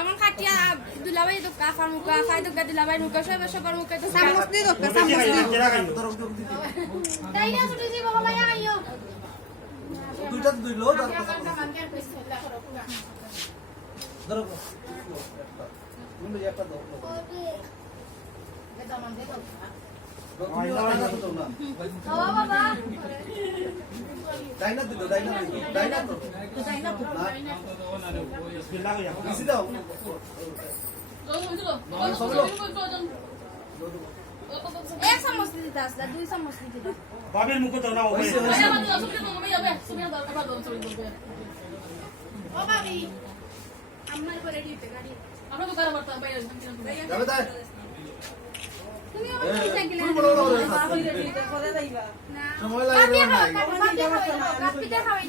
এমন খাটিয়া দুলাভাই দোকা আফার মুকা খাই দোকা দুলাভাই মুকা সবার মুকা তো সামস দি দোকা সামস দি তাই না ছুটি দিব ভাই আইও দুইটা দুই লো ধরো তুমি একটা দাও এটা মান দে দাও বাবা ডাইনা দিলো ডাইনা তো বিসমিল্লাহ কইয়া দিছি দাও এক চামচ দিতে আসলা 2 চামচ দিতে দাও বাবের মুখ দাও না ও ভাবি আমার পরে দিতে গাড়ি আমরা তো কারবার তা বাইরে যাবে তাই তুমি আমার সাইকেলে সময় লাগে না কাপিটা খাওয়াই